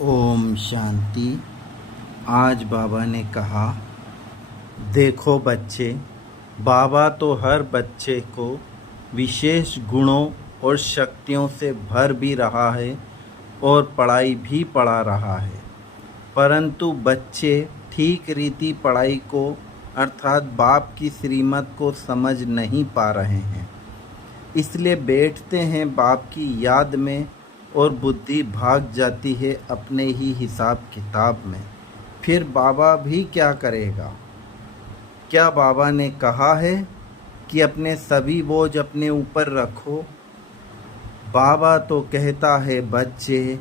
ओम शांति। आज बाबा ने कहा, देखो बच्चे, बाबा तो हर बच्चे को विशेष गुणों और शक्तियों से भर भी रहा है और पढ़ाई भी पढ़ा रहा है, परंतु बच्चे ठीक रीति पढ़ाई को अर्थात बाप की श्रीमत को समझ नहीं पा रहे हैं। इसलिए बैठते हैं बाप की याद में और बुद्धि भाग जाती है अपने ही हिसाब किताब में। फिर बाबा भी क्या करेगा? क्या बाबा ने कहा है कि अपने सभी बोझ अपने ऊपर रखो? बाबा तो कहता है, बच्चे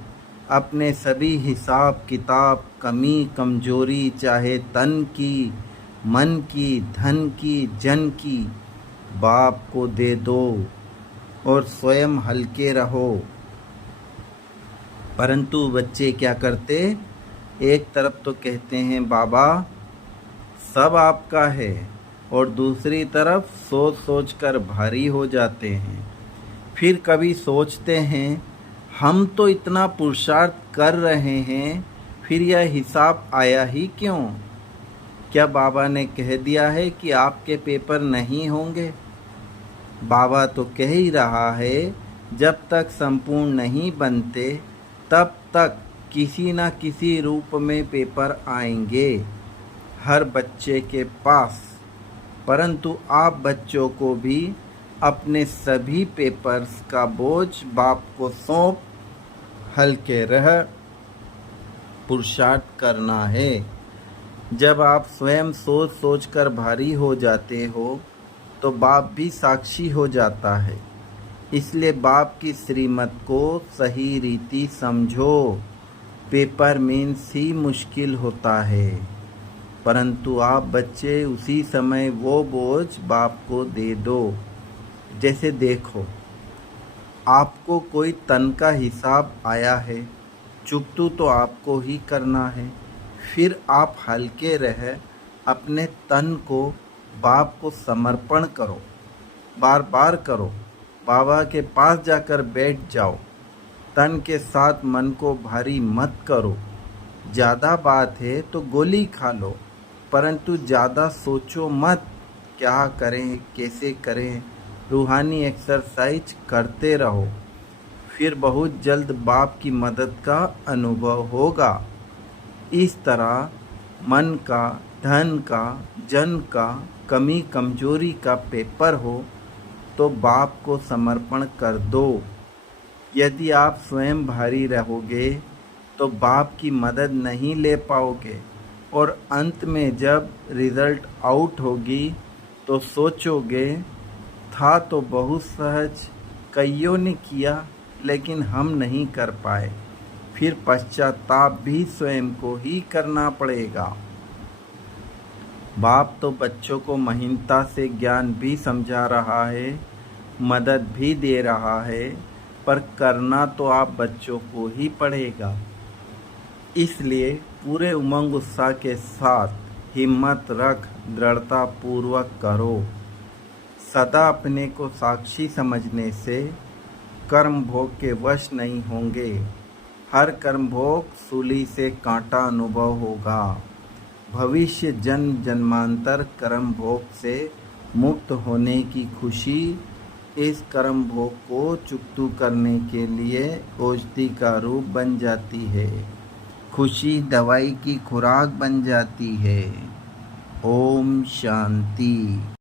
अपने सभी हिसाब किताब, कमी कमजोरी, चाहे तन की, मन की, धन की, जन की, बाप को दे दो और स्वयं हल्के रहो। परंतु बच्चे क्या करते? एक तरफ तो कहते हैं बाबा सब आपका है, और दूसरी तरफ सोच सोच कर भारी हो जाते हैं। फिर कभी सोचते हैं हम तो इतना पुरुषार्थ कर रहे हैं, फिर यह हिसाब आया ही क्यों? क्या बाबा ने कह दिया है कि आपके पेपर नहीं होंगे? बाबा तो कह ही रहा है, जब तक संपूर्ण नहीं बनते तब तक किसी न किसी रूप में पेपर आएंगे हर बच्चे के पास। परंतु आप बच्चों को भी अपने सभी पेपर्स का बोझ बाप को सौंप हल्के रह पुरुषार्थ करना है। जब आप स्वयं सोच सोच कर भारी हो जाते हो तो बाप भी साक्षी हो जाता है। इसलिए बाप की श्रीमत को सही रीति समझो। पेपर मीन्स ही मुश्किल होता है, परंतु आप बच्चे उसी समय वो बोझ बाप को दे दो। जैसे देखो, आपको कोई तन का हिसाब आया है, चुकतू तो आपको ही करना है। फिर आप हल्के रह अपने तन को बाप को समर्पण करो, बार बार करो। बाबा के पास जाकर बैठ जाओ। तन के साथ मन को भारी मत करो। ज़्यादा बात है तो गोली खा लो, परंतु ज़्यादा सोचो मत क्या करें कैसे करें। रूहानी एक्सरसाइज करते रहो, फिर बहुत जल्द बाप की मदद का अनुभव होगा। इस तरह मन का, धन का, जन का, कमी कमजोरी का पेपर हो तो बाप को समर्पण कर दो। यदि आप स्वयं भारी रहोगे तो बाप की मदद नहीं ले पाओगे, और अंत में जब रिज़ल्ट आउट होगी तो सोचोगे था तो बहुत सहज, कईयों ने किया लेकिन हम नहीं कर पाए। फिर पश्चाताप भी स्वयं को ही करना पड़ेगा। बाप तो बच्चों को महीनता से ज्ञान भी समझा रहा है, मदद भी दे रहा है, पर करना तो आप बच्चों को ही पड़ेगा। इसलिए पूरे उमंग उत्साह के साथ हिम्मत रख दृढ़ता पूर्वक करो। सदा अपने को साक्षी समझने से कर्म भोग के वश नहीं होंगे। हर कर्म भोग सूली से कांटा अनुभव होगा। भविष्य जन्म जन्मांतर कर्म भोग से मुक्त होने की खुशी इस कर्म भोग को चुकतू करने के लिए औषधि का रूप बन जाती है। खुशी दवाई की खुराक बन जाती है। ओम शांति।